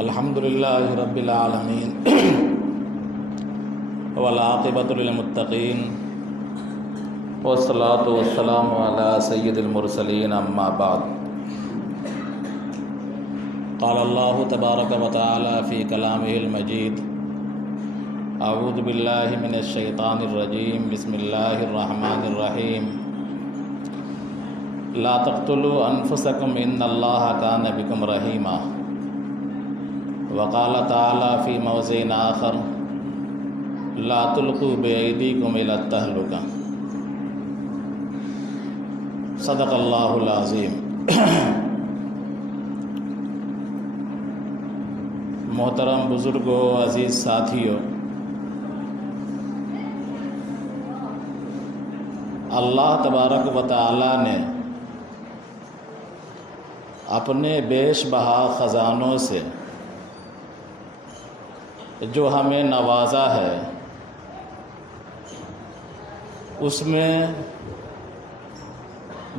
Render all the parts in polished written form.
الحمد للہ رب العالمین والعاقبۃ للمتقین والصلاۃ والسلام علی سید المرسلین اما بعد قال اللہ تبارک و تعالی فی کلامہ المجید اعوذ باللہ من الشیطان الرجیم بسم اللہ الرحمن الرحیم لا تقتلوا انفسکم ان اللہ کان بکم رحیما وقال تعالی فی موضع آخر لا تلقوا بأیدیکم الی التہلکہ صدق اللہ العظیم۔ محترم بزرگوں، عزیز ساتھیوں، اللہ تبارک و تعالی نے اپنے بیش بہا خزانوں سے جو ہمیں نوازا ہے، اس میں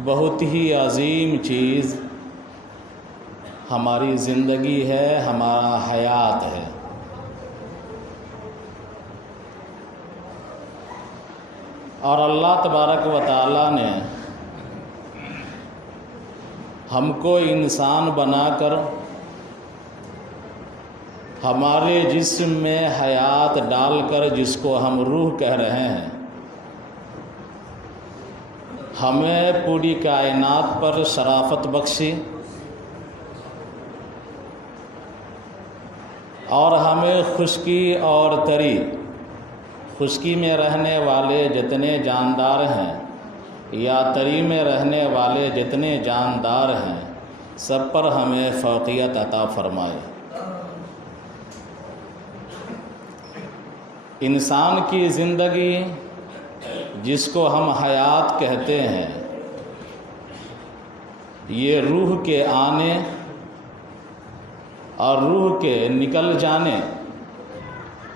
بہت ہی عظیم چیز ہماری زندگی ہے، ہمارا حیات ہے۔ اور اللہ تبارک و تعالی نے ہم کو انسان بنا کر ہمارے جسم میں حیات ڈال کر، جس کو ہم روح کہہ رہے ہیں، ہمیں پوری کائنات پر شرافت بخشی اور ہمیں خشکی اور تری، خشکی میں رہنے والے جتنے جاندار ہیں یا تری میں رہنے والے جتنے جاندار ہیں، سب پر ہمیں فوقیت عطا فرمائے۔ انسان کی زندگی، جس کو ہم حیات کہتے ہیں، یہ روح کے آنے اور روح کے نکل جانے،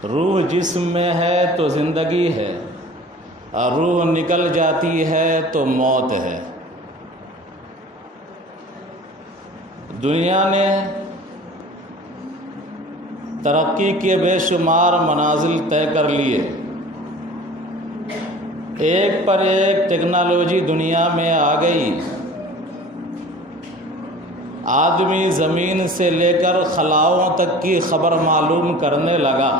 روح جسم میں ہے تو زندگی ہے، اور روح نکل جاتی ہے تو موت ہے۔ دنیا نے ترقی کے بے شمار منازل طے کر لیے، ایک پر ایک ٹیکنالوجی دنیا میں آ گئی۔ آدمی زمین سے لے کر خلاؤں تک کی خبر معلوم کرنے لگا،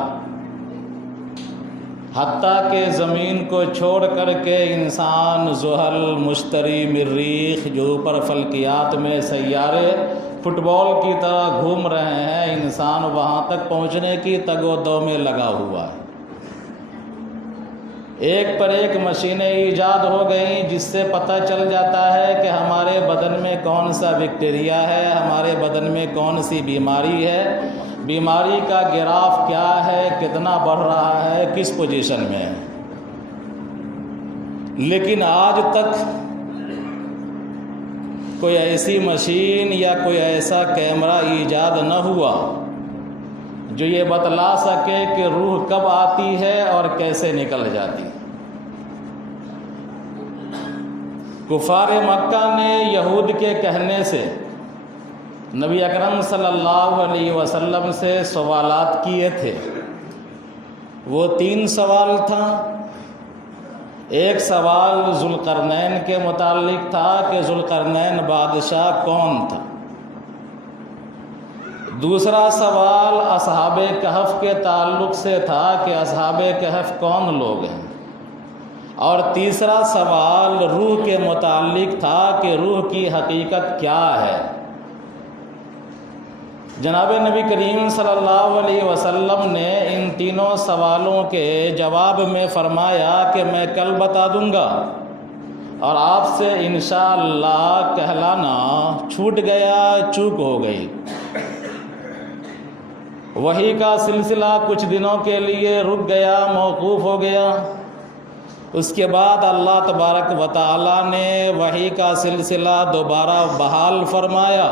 حتیٰ کہ زمین کو چھوڑ کر کے انسان زحل، مشتری، مریخ، جو اوپر فلکیات میں سیارے فٹ بال کی طرح گھوم رہے ہیں، انسان وہاں تک پہنچنے کی تگ و دو میں لگا ہوا ہے۔ ایک پر ایک مشینیں ایجاد ہو گئیں، جس سے پتہ چل جاتا ہے کہ ہمارے بدن میں کون سا بیکٹیریا ہے، ہمارے بدن میں کون سی بیماری ہے، بیماری کا گراف کیا ہے، کتنا بڑھ رہا ہے، کس پوزیشن میں ہے۔ لیکن آج تک کوئی ایسی مشین یا کوئی ایسا کیمرہ ایجاد نہ ہوا جو یہ بتلا سکے کہ روح کب آتی ہے اور کیسے نکل جاتی۔ کفار مکہ نے یہود کے کہنے سے نبی اکرم صلی اللہ علیہ وسلم سے سوالات کیے تھے۔ وہ 3 سوال تھا۔ ایک سوال ذوالقرنین کے متعلق تھا کہ ذوالقرنین بادشاہ کون تھا۔ دوسرا سوال اصحاب کہف کے تعلق سے تھا کہ اصحاب کہف کون لوگ ہیں۔ اور تیسرا سوال روح کے متعلق تھا کہ روح کی حقیقت کیا ہے۔ جناب نبی کریم صلی اللہ علیہ وسلم نے ان تینوں سوالوں کے جواب میں فرمایا کہ میں کل بتا دوں گا، اور آپ سے انشاءاللہ کہلانا چھوٹ گیا، چوک ہو گئی۔ وحی کا سلسلہ کچھ دنوں کے لیے رک گیا، موقوف ہو گیا۔ اس کے بعد اللہ تبارک و تعالی نے وحی کا سلسلہ دوبارہ بحال فرمایا۔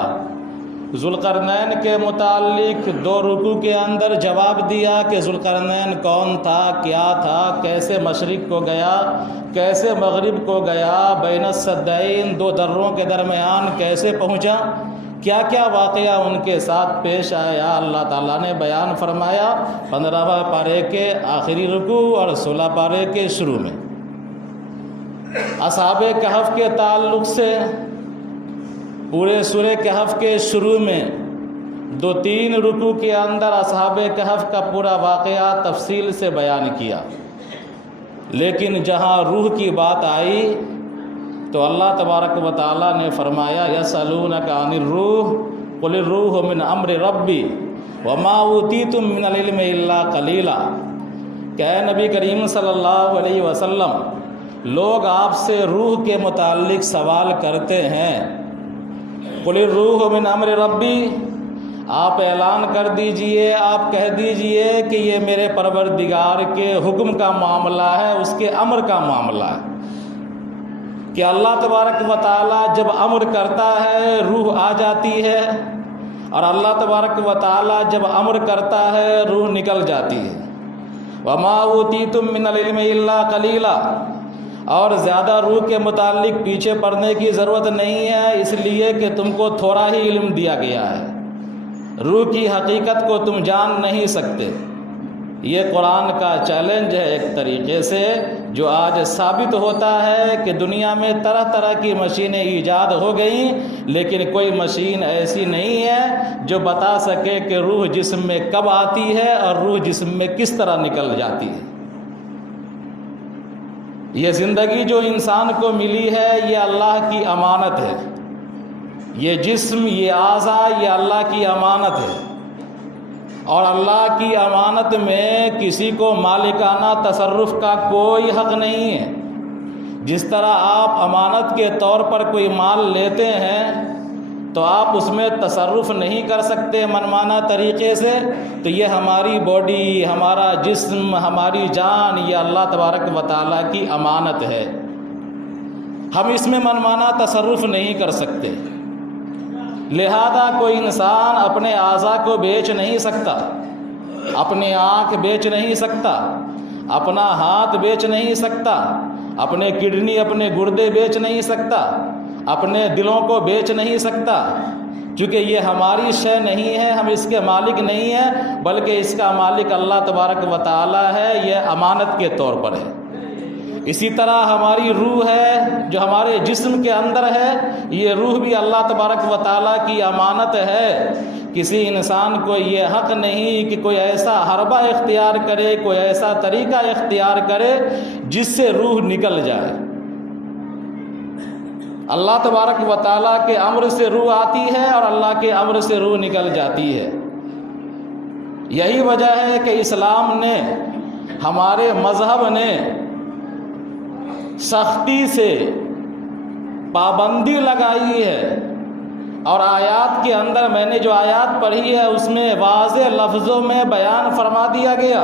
ذوالقرنین کے متعلق 2 رکوع کے اندر جواب دیا کہ ذوالقرنین کون تھا، کیا تھا، کیسے مشرق کو گیا، کیسے مغرب کو گیا، بین السدین 2 دروں کے درمیان کیسے پہنچا۔ کیا کیا واقعہ ان کے ساتھ پیش آیا اللہ تعالیٰ نے بیان فرمایا 15واں پارے کے آخری رکوع اور 16 پارے کے شروع میں۔ اصحاب کہف کے تعلق سے پورے سورہ کہف کے شروع میں 2-3 رکوع کے اندر اصحاب کہف کا پورا واقعہ تفصیل سے بیان کیا، لیکن جہاں روح کی بات آئی تو اللہ تبارک و تعالیٰ نے فرمایا یسألونک عن الروح قل الروح من امر ربی وما اوتیتم من العلم الا قلیلا، کہ اے نبی کریم صلی اللہ علیہ وسلم لوگ آپ سے روح کے متعلق سوال کرتے ہیں، قل الروح من امر ربی، آپ اعلان کر دیجئے، آپ کہہ دیجئے کہ یہ میرے پروردگار کے حکم کا معاملہ ہے، اس کے امر کا معاملہ ہے، کہ اللہ تبارک و تعالیٰ جب امر کرتا ہے روح آ جاتی ہے، اور اللہ تبارک و تعالیٰ جب امر کرتا ہے روح نکل جاتی ہے۔ وما اوتیتم من العلم الا قلیلا، اور زیادہ روح کے متعلق پیچھے پڑنے کی ضرورت نہیں ہے، اس لیے کہ تم کو تھوڑا ہی علم دیا گیا ہے، روح کی حقیقت کو تم جان نہیں سکتے۔ یہ قرآن کا چیلنج ہے ایک طریقے سے، جو آج ثابت ہوتا ہے کہ دنیا میں طرح طرح کی مشینیں ایجاد ہو گئیں، لیکن کوئی مشین ایسی نہیں ہے جو بتا سکے کہ روح جسم میں کب آتی ہے اور روح جسم میں کس طرح نکل جاتی ہے۔ یہ زندگی جو انسان کو ملی ہے یہ اللہ کی امانت ہے، یہ جسم، یہ اعضاء، یہ اللہ کی امانت ہے، اور اللہ کی امانت میں کسی کو مالکانہ تصرف کا کوئی حق نہیں ہے۔ جس طرح آپ امانت کے طور پر کوئی مال لیتے ہیں تو آپ اس میں تصرف نہیں کر سکتے منمانہ طریقے سے، تو یہ ہماری باڈی، ہمارا جسم، ہماری جان، یہ اللہ تبارک و تعالیٰ کی امانت ہے، ہم اس میں منمانہ تصرف نہیں کر سکتے۔ لہذا کوئی انسان اپنے اعضاء کو بیچ نہیں سکتا، اپنی آنکھ بیچ نہیں سکتا، اپنا ہاتھ بیچ نہیں سکتا، اپنے کڈنی، اپنے گردے بیچ نہیں سکتا، اپنے دلوں کو بیچ نہیں سکتا، چونکہ یہ ہماری شے نہیں ہے، ہم اس کے مالک نہیں ہیں، بلکہ اس کا مالک اللہ تبارک و تعالیٰ ہے، یہ امانت کے طور پر ہے۔ اسی طرح ہماری روح ہے جو ہمارے جسم کے اندر ہے، یہ روح بھی اللہ تبارک و تعالیٰ کی امانت ہے۔ کسی انسان کو یہ حق نہیں کہ کوئی ایسا حربہ اختیار کرے، کوئی ایسا طریقہ اختیار کرے جس سے روح نکل جائے۔ اللہ تبارک و تعالیٰ کے امر سے روح آتی ہے اور اللہ کے امر سے روح نکل جاتی ہے۔ یہی وجہ ہے کہ اسلام نے، ہمارے مذہب نے سختی سے پابندی لگائی ہے، اور آیات کے اندر میں نے جو آیات پڑھی ہے اس میں واضح لفظوں میں بیان فرما دیا گیا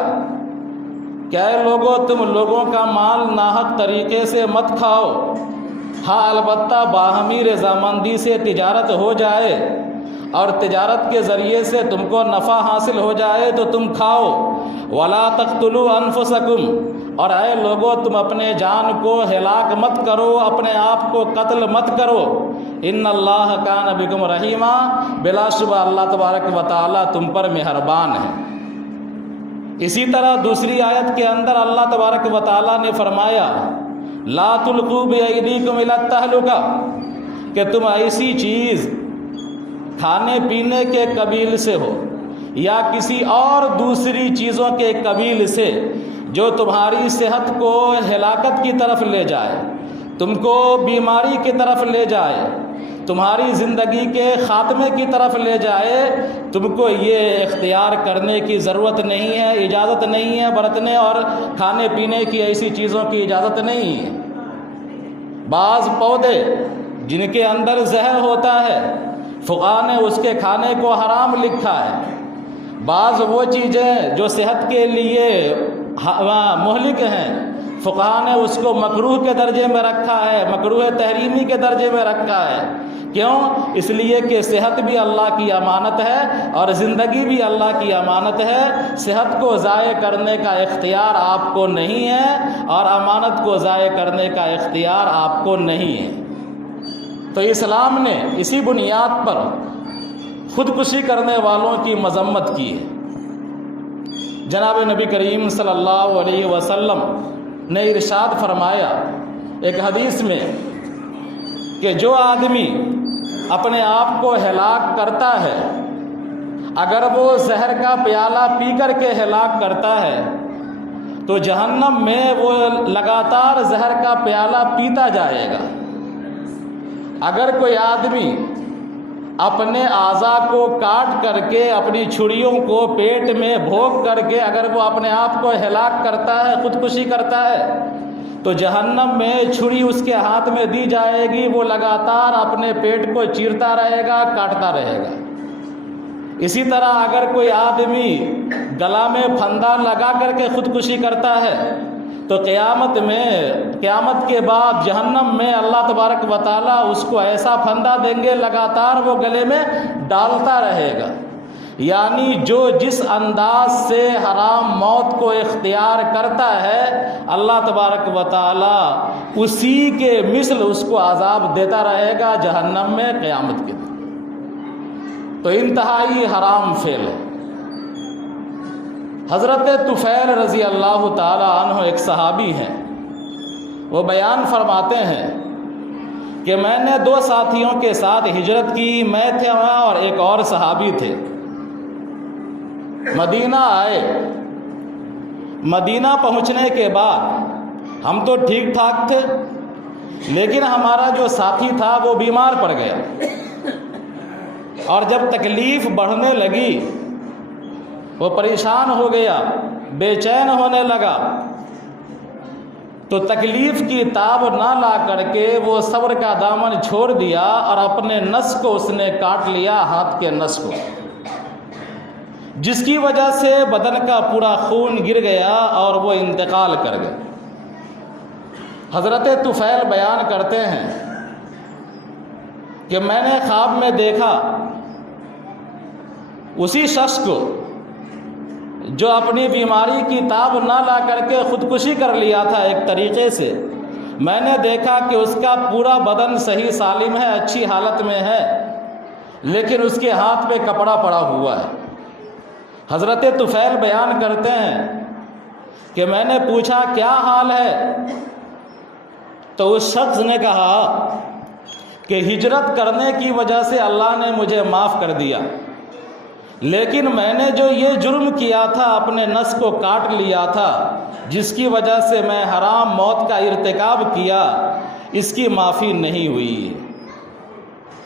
کہ اے لوگو، تم لوگوں کا مال ناحق طریقے سے مت کھاؤ، ہاں البتہ باہمی رضامندی سے تجارت ہو جائے اور تجارت کے ذریعے سے تم کو نفع حاصل ہو جائے تو تم کھاؤ۔ وَلَا تَقْتُلُوا أَنفُسَكُمْ، اور اے لوگو تم اپنے جان کو ہلاک مت کرو، اپنے آپ کو قتل مت کرو۔ ان اللہ کان بکم رحیما، بلا شبہ اللہ تبارک و تعالیٰ تم پر مہربان ہے۔ اسی طرح دوسری آیت کے اندر اللہ تبارک و تعالیٰ نے فرمایا لا تلقوا بأیدیکم الی التہلکہ، کہ تم ایسی چیز کھانے پینے کے قبیل سے ہو یا کسی اور دوسری چیزوں کے قبیل سے جو تمہاری صحت کو ہلاکت کی طرف لے جائے، تم کو بیماری کی طرف لے جائے، تمہاری زندگی کے خاتمے کی طرف لے جائے، تم کو یہ اختیار کرنے کی ضرورت نہیں ہے، اجازت نہیں ہے، برتنے اور کھانے پینے کی ایسی چیزوں کی اجازت نہیں ہے۔ بعض پودے جن کے اندر زہر ہوتا ہے فقہاء نے اس کے کھانے کو حرام لکھا ہے، بعض وہ چیزیں جو صحت کے لیے مہلک ہیں فقہاء نے اس کو مکروہ کے درجے میں رکھا ہے، مکروہ تحریمی کے درجے میں رکھا ہے۔ کیوں؟ اس لیے کہ صحت بھی اللہ کی امانت ہے اور زندگی بھی اللہ کی امانت ہے، صحت کو ضائع کرنے کا اختیار آپ کو نہیں ہے اور امانت کو ضائع کرنے کا اختیار آپ کو نہیں ہے۔ تو اسلام نے اسی بنیاد پر خودکشی کرنے والوں کی مذمت کی ہے۔ جناب نبی کریم صلی اللہ علیہ وسلم نے ارشاد فرمایا ایک حدیث میں کہ جو آدمی اپنے آپ کو ہلاک کرتا ہے، اگر وہ زہر کا پیالہ پی کر کے ہلاک کرتا ہے تو جہنم میں وہ لگاتار زہر کا پیالہ پیتا جائے گا۔ اگر کوئی آدمی اپنے اعضاء کو کاٹ کر کے، اپنی چھریوں کو پیٹ میں بھوک کر کے اگر وہ اپنے آپ کو ہلاک کرتا ہے، خودکشی کرتا ہے، تو جہنم میں چھری اس کے ہاتھ میں دی جائے گی، وہ لگاتار اپنے پیٹ کو چیرتا رہے گا، کاٹتا رہے گا۔ اسی طرح اگر کوئی آدمی گلا میں پھندا لگا کر کے خودکشی کرتا ہے تو قیامت کے بعد جہنم میں اللہ تبارک و تعالیٰ اس کو ایسا پھندا دیں گے، لگاتار وہ گلے میں ڈالتا رہے گا۔ یعنی جو جس انداز سے حرام موت کو اختیار کرتا ہے، اللہ تبارک و تعالیٰ اسی کے مثل اس کو عذاب دیتا رہے گا جہنم میں قیامت کے دن۔ تو انتہائی حرام فعل ہے۔ حضرت طفیل رضی اللہ تعالی عنہ ایک صحابی ہیں، وہ بیان فرماتے ہیں کہ میں نے 2 ساتھیوں کے ساتھ ہجرت کی، میں تھے وہاں اور ایک اور صحابی تھے۔ مدینہ آئے، مدینہ پہنچنے کے بعد ہم تو ٹھیک ٹھاک تھے، لیکن ہمارا جو ساتھی تھا وہ بیمار پڑ گیا، اور جب تکلیف بڑھنے لگی وہ پریشان ہو گیا، بے چین ہونے لگا، تو تکلیف کی تاب نہ لا کر کے وہ صبر کا دامن چھوڑ دیا اور اپنے نس کو اس نے کاٹ لیا، ہاتھ کے نس کو، جس کی وجہ سے بدن کا پورا خون گر گیا اور وہ انتقال کر گئے۔ حضرت طفیل بیان کرتے ہیں کہ میں نے خواب میں دیکھا اسی شخص کو جو اپنی بیماری کی تاب نہ لا کر کے خودکشی کر لیا تھا، ایک طریقے سے میں نے دیکھا کہ اس کا پورا بدن صحیح سالم ہے، اچھی حالت میں ہے، لیکن اس کے ہاتھ پہ کپڑا پڑا ہوا ہے۔ حضرت طفیل بیان کرتے ہیں کہ میں نے پوچھا کیا حال ہے، تو اس شخص نے کہا کہ ہجرت کرنے کی وجہ سے اللہ نے مجھے معاف کر دیا، لیکن میں نے جو یہ جرم کیا تھا، اپنے نس کو کاٹ لیا تھا، جس کی وجہ سے میں حرام موت کا ارتکاب کیا، اس کی معافی نہیں ہوئی،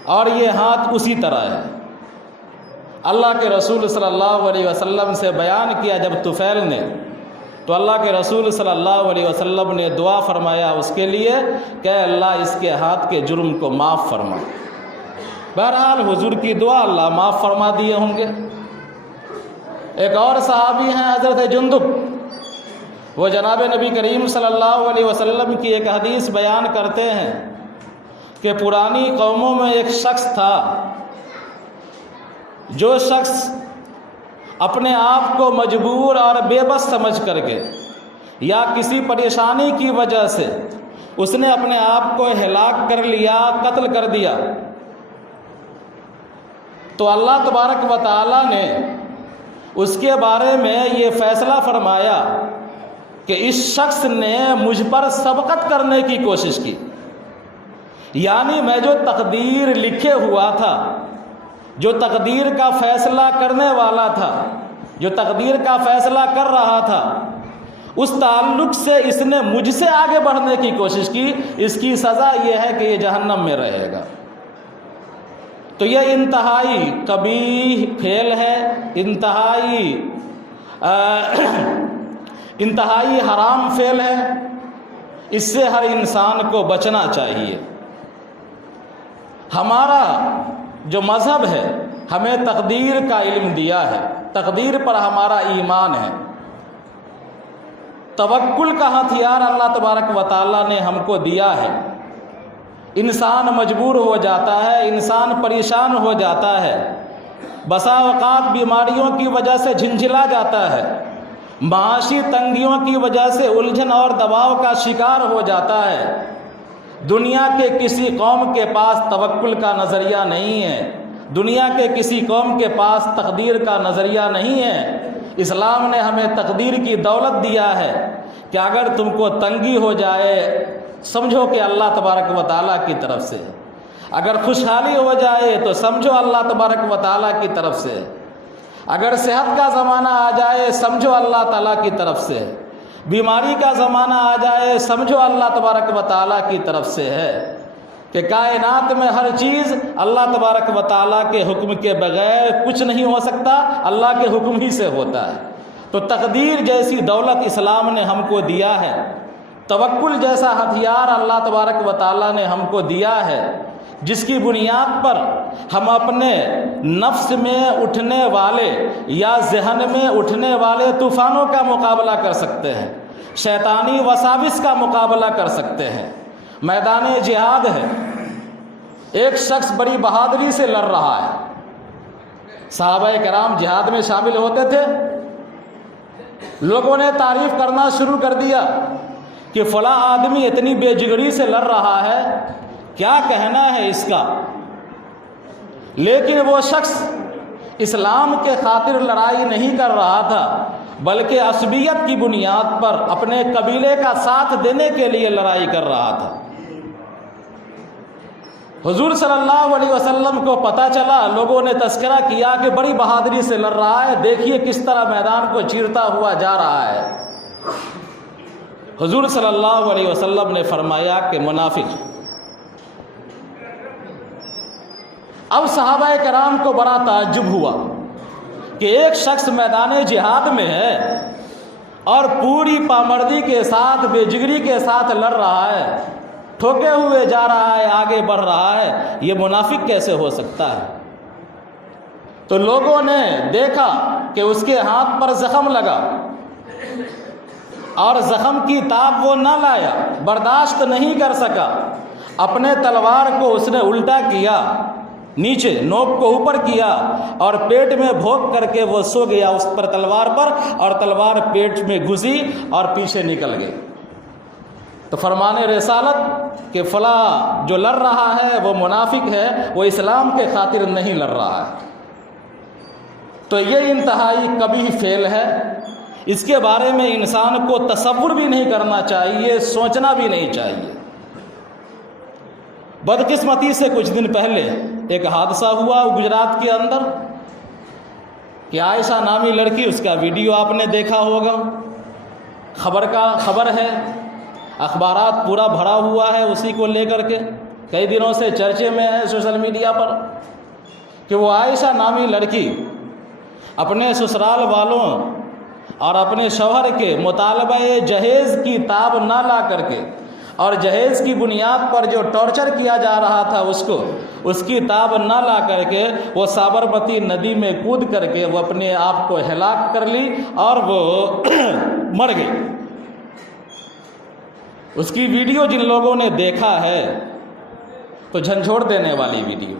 اور یہ ہاتھ اسی طرح ہے۔ اللہ کے رسول صلی اللہ علیہ وسلم سے بیان کیا جب طفیل نے، تو اللہ کے رسول صلی اللہ علیہ وسلم نے دعا فرمایا اس کے لیے کہ اللہ اس کے ہاتھ کے جرم کو معاف فرما۔ بہرحال حضور کی دعا اللہ معاف فرما دیے ہوں گے۔ ایک اور صحابی ہیں حضرت جندب، وہ جناب نبی کریم صلی اللہ علیہ وسلم کی ایک حدیث بیان کرتے ہیں کہ پرانی قوموں میں ایک شخص تھا، جو شخص اپنے آپ کو مجبور اور بے بس سمجھ کر کے یا کسی پریشانی کی وجہ سے اس نے اپنے آپ کو ہلاک کر لیا، قتل کر دیا، تو اللہ تبارک و تعالیٰ نے اس کے بارے میں یہ فیصلہ فرمایا کہ اس شخص نے مجھ پر سبقت کرنے کی کوشش کی، یعنی میں جو تقدیر لکھے ہوا تھا، جو تقدیر کا فیصلہ کرنے والا تھا، جو تقدیر کا فیصلہ کر رہا تھا، اس تعلق سے اس نے مجھ سے آگے بڑھنے کی کوشش کی، اس کی سزا یہ ہے کہ یہ جہنم میں رہے گا۔ تو یہ انتہائی قبیح فعل ہے، انتہائی حرام فعل ہے، اس سے ہر انسان کو بچنا چاہیے۔ ہمارا جو مذہب ہے ہمیں تقدیر کا علم دیا ہے، تقدیر پر ہمارا ایمان ہے، توکل کا ہتھیار اللہ تبارک و تعالیٰ نے ہم کو دیا ہے۔ انسان مجبور ہو جاتا ہے، انسان پریشان ہو جاتا ہے، بسا اوقات بیماریوں کی وجہ سے جھنجھلا جاتا ہے، معاشی تنگیوں کی وجہ سے الجھن اور دباؤ کا شکار ہو جاتا ہے۔ دنیا کے کسی قوم کے پاس توکل کا نظریہ نہیں ہے، دنیا کے کسی قوم کے پاس تقدیر کا نظریہ نہیں ہے۔ اسلام نے ہمیں تقدیر کی دولت دیا ہے کہ اگر تم کو تنگی ہو جائے سمجھو کہ اللہ تبارک و تعالیٰ کی طرف سے، اگر خوشحالی ہو جائے تو سمجھو اللہ تبارک و تعالیٰ کی طرف سے، اگر صحت کا زمانہ آ جائے سمجھو اللہ تعالیٰ کی طرف سے، بیماری کا زمانہ آ جائے سمجھو اللہ تبارک و تعالیٰ کی طرف سے ہے، کہ کائنات میں ہر چیز اللہ تبارک و تعالیٰ کے حکم کے بغیر کچھ نہیں ہو سکتا، اللہ کے حکم ہی سے ہوتا ہے۔ تو تقدیر جیسی دولت اسلام نے ہم کو دیا ہے، توکل جیسا ہتھیار اللہ تبارک و تعالیٰ نے ہم کو دیا ہے، جس کی بنیاد پر ہم اپنے نفس میں اٹھنے والے یا ذہن میں اٹھنے والے طوفانوں کا مقابلہ کر سکتے ہیں، شیطانی وساوس کا مقابلہ کر سکتے ہیں۔ میدان جہاد ہے، ایک شخص بڑی بہادری سے لڑ رہا ہے، صحابہ کرام جہاد میں شامل ہوتے تھے، لوگوں نے تعریف کرنا شروع کر دیا کہ فلاں آدمی اتنی بے جگری سے لڑ رہا ہے، کیا کہنا ہے اس کا۔ لیکن وہ شخص اسلام کے خاطر لڑائی نہیں کر رہا تھا، بلکہ عصبیت کی بنیاد پر اپنے قبیلے کا ساتھ دینے کے لیے لڑائی کر رہا تھا۔ حضور صلی اللہ علیہ وسلم کو پتہ چلا، لوگوں نے تذکرہ کیا کہ بڑی بہادری سے لڑ رہا ہے، دیکھیے کس طرح میدان کو چیرتا ہوا جا رہا ہے۔ حضور صلی اللہ علیہ وسلم نے فرمایا کہ منافق۔ اب صحابہ کرام کو بڑا تعجب ہوا کہ ایک شخص میدان جہاد میں ہے اور پوری پامردی کے ساتھ بے جگری کے ساتھ لڑ رہا ہے، ٹھوکے ہوئے جا رہا ہے، آگے بڑھ رہا ہے، یہ منافق کیسے ہو سکتا ہے؟ تو لوگوں نے دیکھا کہ اس کے ہاتھ پر زخم لگا اور زخم کی تاب وہ نہ لایا، برداشت نہیں کر سکا، اپنے تلوار کو اس نے الٹا کیا، نیچے نوک کو اوپر کیا اور پیٹ میں بھوک کر کے وہ سو گیا اس پر تلوار پر، اور تلوار پیٹ میں گھسی اور پیچھے نکل گئی۔ تو فرمان رسالت کہ فلاں جو لڑ رہا ہے وہ منافق ہے، وہ اسلام کے خاطر نہیں لڑ رہا ہے۔ تو یہ انتہائی قبیح فعل ہے، اس کے بارے میں انسان کو تصور بھی نہیں کرنا چاہیے، سوچنا بھی نہیں چاہیے۔ بدقسمتی سے کچھ دن پہلے ایک حادثہ ہوا گجرات کے اندر کہ عائشہ نامی لڑکی، اس کا ویڈیو آپ نے دیکھا ہوگا، خبر ہے، اخبارات پورا بھرا ہوا ہے اسی کو لے کر کے، کئی دنوں سے چرچے میں ہے سوشل میڈیا پر کہ وہ عائشہ نامی لڑکی اپنے سسرال والوں اور اپنے شوہر کے مطالبہ جہیز کی تاب نہ لا کر کے اور جہیز کی بنیاد پر جو ٹارچر کیا جا رہا تھا اس کی تاب نہ لا کر کے وہ سابرمتی ندی میں کود کر کے وہ اپنے آپ کو ہلاک کر لی اور وہ مر گئی۔ اس کی ویڈیو جن لوگوں نے دیکھا ہے تو جھنجھوڑ دینے والی ویڈیو،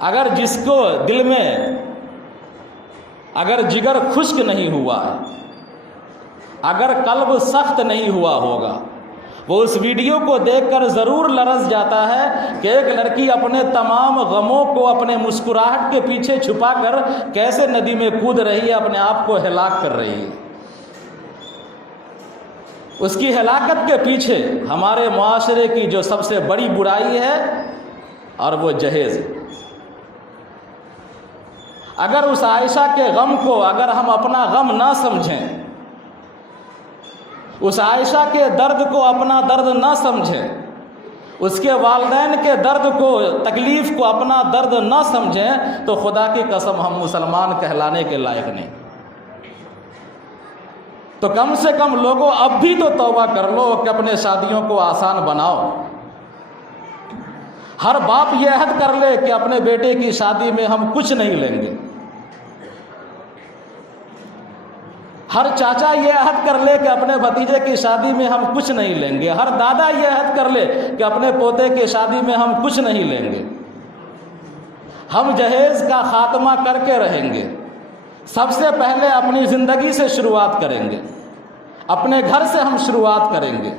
اگر جس کو دل میں اگر جگر خشک نہیں ہوا ہے، اگر قلب سخت نہیں ہوا ہوگا، وہ اس ویڈیو کو دیکھ کر ضرور لرز جاتا ہے کہ ایک لڑکی اپنے تمام غموں کو اپنے مسکراہٹ کے پیچھے چھپا کر کیسے ندی میں کود رہی ہے، اپنے آپ کو ہلاک کر رہی ہے۔ اس کی ہلاکت کے پیچھے ہمارے معاشرے کی جو سب سے بڑی برائی ہے اور وہ جہیز۔ اگر اس عائشہ کے غم کو اگر ہم اپنا غم نہ سمجھیں، اس عائشہ کے درد کو اپنا درد نہ سمجھیں، اس کے والدین کے درد کو تکلیف کو اپنا درد نہ سمجھیں، تو خدا کی قسم ہم مسلمان کہلانے کے لائق نہیں۔ تو کم سے کم لوگوں اب بھی تو توبہ کر لو کہ اپنے شادیوں کو آسان بناؤ۔ ہر باپ یہ عہد کر لے کہ اپنے بیٹے کی شادی میں ہم کچھ نہیں لیں گے، ہر چاچا یہ عہد کر لے کہ اپنے بھتیجے کی شادی میں ہم کچھ نہیں لیں گے، ہر دادا یہ عہد کر لے کہ اپنے پوتے کی شادی میں ہم کچھ نہیں لیں گے، ہم جہیز کا خاتمہ کر کے رہیں گے، سب سے پہلے اپنی زندگی سے شروعات کریں گے، اپنے گھر سے ہم شروعات کریں گے۔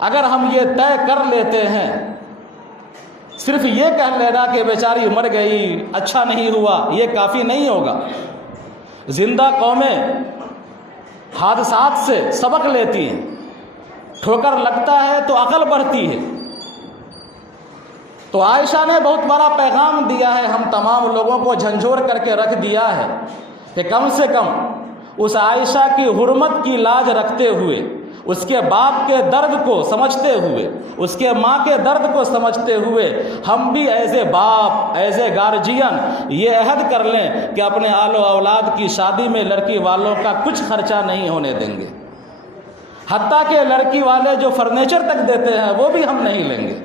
اگر ہم یہ طے کر لیتے ہیں صرف یہ کہہ لینا کہ بیچاری مر گئی، اچھا نہیں ہوا، یہ کافی نہیں ہوگا۔ زندہ قومیں حادثات سے سبق لیتی ہیں، ٹھوکر لگتا ہے تو عقل بڑھتی ہے۔ تو عائشہ نے بہت بڑا پیغام دیا ہے، ہم تمام لوگوں کو جھنجھوڑ کر کے رکھ دیا ہے کہ کم سے کم اس عائشہ کی حرمت کی لاج رکھتے ہوئے، اس کے باپ کے درد کو سمجھتے ہوئے، اس کے ماں کے درد کو سمجھتے ہوئے، ہم بھی ایز اے باپ، ایز اے گارجین یہ عہد کر لیں کہ اپنے آل و اولاد کی شادی میں لڑکی والوں کا کچھ خرچہ نہیں ہونے دیں گے، حتیٰ کہ لڑکی والے جو فرنیچر تک دیتے ہیں وہ بھی ہم نہیں لیں گے۔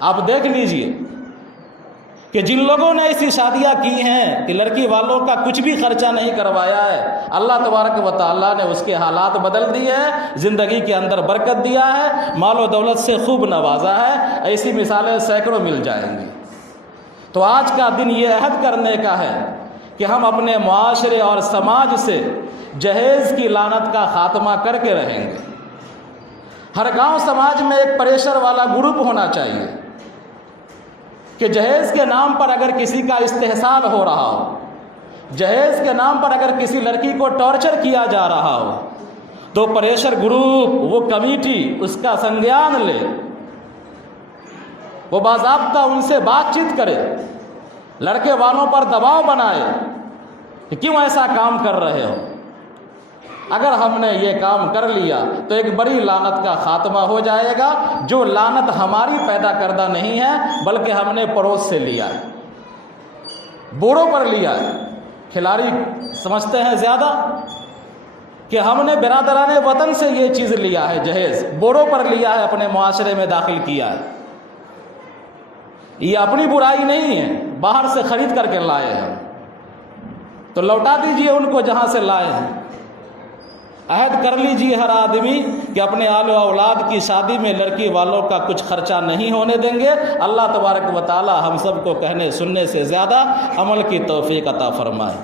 آپ دیکھ لیجئے کہ جن لوگوں نے ایسی شادیاں کی ہیں کہ لڑکی والوں کا کچھ بھی خرچہ نہیں کروایا ہے، اللہ تبارک و تعالیٰ نے اس کے حالات بدل دیے ہیں، زندگی کے اندر برکت دیا ہے، مال و دولت سے خوب نوازا ہے۔ ایسی مثالیں سینکڑوں مل جائیں گی۔ تو آج کا دن یہ عہد کرنے کا ہے کہ ہم اپنے معاشرے اور سماج سے جہیز کی لعنت کا خاتمہ کر کے رہیں گے۔ ہر گاؤں سماج میں ایک پریشر والا گروپ ہونا چاہیے کہ جہیز کے نام پر اگر کسی کا استحصال ہو رہا ہو، جہیز کے نام پر اگر کسی لڑکی کو ٹارچر کیا جا رہا ہو، تو پریشر گروپ، وہ کمیٹی اس کا سنگیان لے، وہ باضابطہ ان سے بات چیت کرے، لڑکے والوں پر دباؤ بنائے کہ کیوں ایسا کام کر رہے ہو۔ اگر ہم نے یہ کام کر لیا تو ایک بڑی لعنت کا خاتمہ ہو جائے گا، جو لعنت ہماری پیدا کردہ نہیں ہے بلکہ ہم نے پڑوس سے لیا ہے، بوڑھوں پر لیا ہے۔ کھلاڑی سمجھتے ہیں زیادہ کہ ہم نے برادران وطن سے یہ چیز لیا ہے، جہیز بوڑھوں پر لیا ہے، اپنے معاشرے میں داخل کیا ہے۔ یہ اپنی برائی نہیں ہے، باہر سے خرید کر کے لائے ہیں، تو لوٹا دیجئے ان کو جہاں سے لائے ہیں۔ عہد کر لیجیے ہر آدمی کہ اپنے آل و اولاد کی شادی میں لڑکی والوں کا کچھ خرچہ نہیں ہونے دیں گے۔ اللہ تبارک و تعالی ہم سب کو کہنے سننے سے زیادہ عمل کی توفیق عطا فرمائے۔